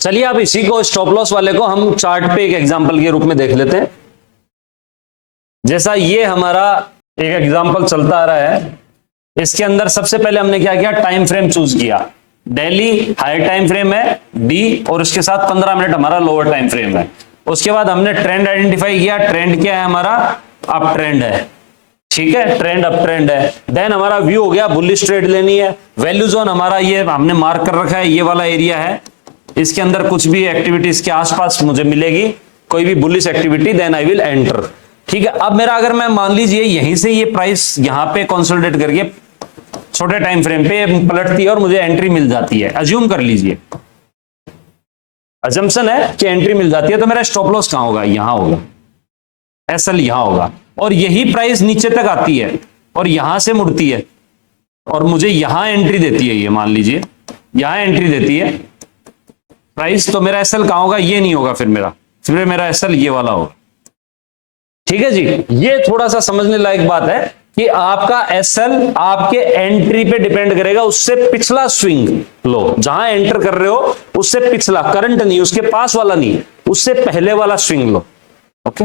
चलिए आप इसी को स्टॉप लॉस वाले को हम चार्ट पे एक एग्जांपल के रूप में देख लेते हैं। जैसा ये हमारा एक एग्जांपल चलता आ रहा है, इसके अंदर सबसे पहले हमने क्या किया, टाइम फ्रेम चूज किया। डेली हाई टाइम फ्रेम है डी और उसके साथ 15 मिनट हमारा लोअर टाइम फ्रेम है। उसके बाद हमने ट्रेंड आइडेंटिफाई किया। ट्रेंड क्या है हमारा, अप ट्रेंड है, ठीक है, ट्रेंड अप ट्रेंड है। देन हमारा व्यू हो गया, बुलिश ट्रेड लेनी है। वैल्यू जोन हमारा ये हमने मार्क कर रखा है, ये वाला एरिया है, इसके अंदर कुछ भी एक्टिविटी इसके आसपास मुझे मिलेगी, कोई भी bullish activity, then I will enter. ठीक है, अब मेरा अगर मैं मान लीजिए यहीं से ये प्राइस यहां पे कंसोलिडेट करके छोटे टाइम फ्रेम पे पलटती है और मुझे एंट्री मिल जाती है, अज्यूम कर लीजिए, अजम्पशन है कि एंट्री मिल जाती है, तो मेरा स्टॉप लॉस कहां होगा, यहां होगा, एसएल यहां होगा। और यही प्राइस नीचे तक आती है और यहां से मुड़ती है और मुझे यहां एंट्री देती है, ये मान लीजिए यहां एंट्री देती है प्राइस, तो मेरा एसएल कहां होगा, ये नहीं होगा, फिर मेरा एसएल ये वाला होगा। ठीक है जी, ये थोड़ा सा समझने लायक बात है कि आपका एसएल आपके एंट्री पे डिपेंड करेगा, उससे पिछला स्विंग लो, जहां एंटर कर रहे हो उससे पिछला, करंट नहीं, उसके पास वाला नहीं, उससे पहले वाला स्विंग लो। ओके,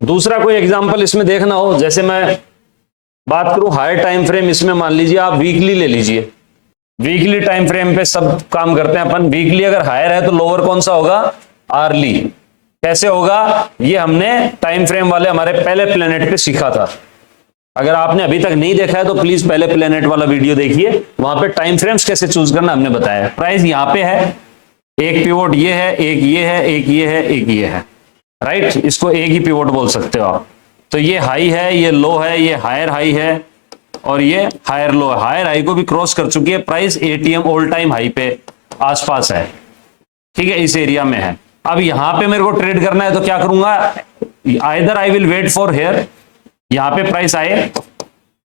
दूसरा कोई एग्जांपल इसमें देखना हो, जैसे मैं बात करूं हायर टाइम फ्रेम, इसमें मान लीजिए आप वीकली ले लीजिए। वीकली टाइम फ्रेम पे सब काम करते हैं अपन। वीकली अगर हायर है तो लोअर कौन सा होगा, आर्ली। कैसे होगा, ये हमने टाइम फ्रेम वाले हमारे पहले प्लेनेट पे सीखा था। अगर आपने अभी तक नहीं देखा है तो प्लीज पहले प्लेनेट वाला वीडियो देखिए, वहां पे टाइम फ्रेम्स कैसे चूज करना हमने बताया। प्राइस यहां पे है, एक पिवोट ये है, एक ये है, एक ये है, एक ये है, राइट, इसको एक ही पिवोट बोल सकते हो आप। तो ये हाई है, ये लो है, ये हायर हाई है और ये हायर लो है। हायर हाई को भी क्रॉस कर चुकी है, price ATM all time high पे आसपास है, ठीक है, इस एरिया में है। अब यहां पे मेरे को ट्रेड करना है तो क्या करूंगा, either I will wait for here, यहां पे प्राइस आए,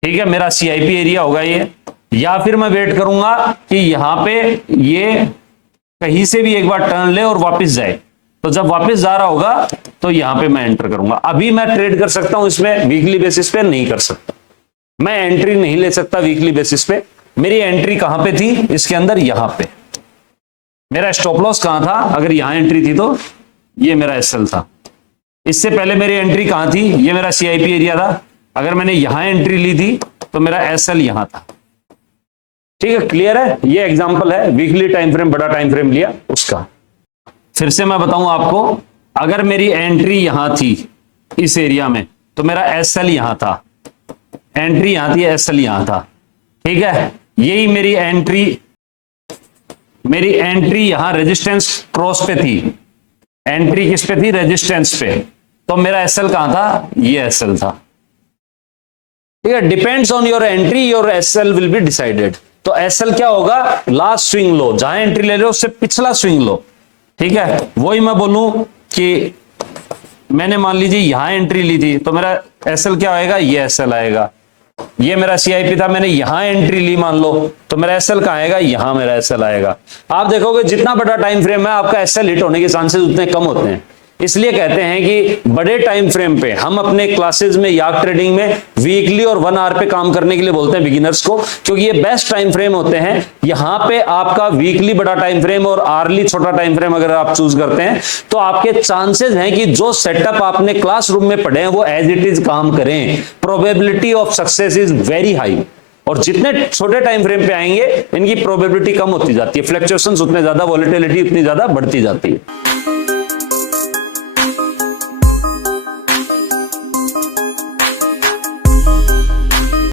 ठीक है, मेरा सीआईपी एरिया होगा ये, या फिर मैं वेट करूंगा कि यहां पे ये कहीं से भी एक बार टर्न ले और वापस जाए। तो जब वापस जा रहा होगा तो यहां पे मैं एंटर करूंगा। अभी मैं ट्रेड कर सकता हूं इसमें, वीकली बेसिस पे नहीं कर सकता, मैं एंट्री नहीं ले सकता वीकली बेसिस पे। मेरी एंट्री कहां पे थी, इसके अंदर यहां पे। मेरा स्टॉप लॉस कहां था, अगर यहां एंट्री थी तो ये मेरा एसएल था। इससे पहले मेरी एंट्री कहां थी, ये मेरा सीआईपी एरिया था। अगर मैंने यहां एंट्री ली थी तो मेरा एसएल यहां था। ठीक है, क्लियर है, ये एग्जांपल है वीकली टाइम फ्रेम, बड़ा टाइम फ्रेम लिया उसका। फिर से मैं बताऊं आपको, अगर मेरी एंट्री यहां थी इस एरिया में तो मेरा एसएल यहां था, एंट्री यहां थी, एसएल यहां था, ठीक है। यही मेरी एंट्री यहां रेजिस्टेंस क्रॉस पे थी, एंट्री किस पे थी, रेजिस्टेंस पे, तो मेरा एसएल कहां था, ये एसएल था, ठीक है। Depends on your entry your SL will be decided. तो एसएल क्या होगा, लास्ट स्विंग लो, जहां एंट्री ले रहे हो उससे पिछला स्विंग लो, ठीक है। वही मैं बोलूं कि मैंने मान लीजिए यहां एंट्री ली थी तो मेरा एसएल क्या आएगा, ये एसएल आएगा। ये मेरा सीआईपी था, मैंने यहां एंट्री ली मान लो, तो मेरा एसएल कहां आएगा, यहां मेरा एसएल आएगा। आप देखोगे जितना बड़ा टाइम फ्रेम है आपका एसएल हिट होने के चांसेस उतने कम होते हैं। इसलिए कहते हैं कि बड़े टाइम फ्रेम पे हम अपने क्लासेस में याक ट्रेडिंग में वीकली और 1 आवर पे काम करने के लिए बोलते हैं बिगिनर्स को, क्योंकि ये बेस्ट टाइम फ्रेम होते हैं। यहां पे आपका वीकली बड़ा टाइम फ्रेम और आवर्ली छोटा टाइम फ्रेम अगर आप चूज करते हैं तो आपके चांसेस हैं कि जो सेटअप आपने क्लासरूम में पढ़े हैं वो एज इट इज काम करें। Probability of success is very high. और जितने छोटे टाइम फ्रेम पे आएंगे इनकी प्रोबेबिलिटी कम होती जाती है, फ्लक्चुएशंस उतने ज्यादा, वॉलेटिलिटी उतनी ज्यादा बढ़ती जाती है।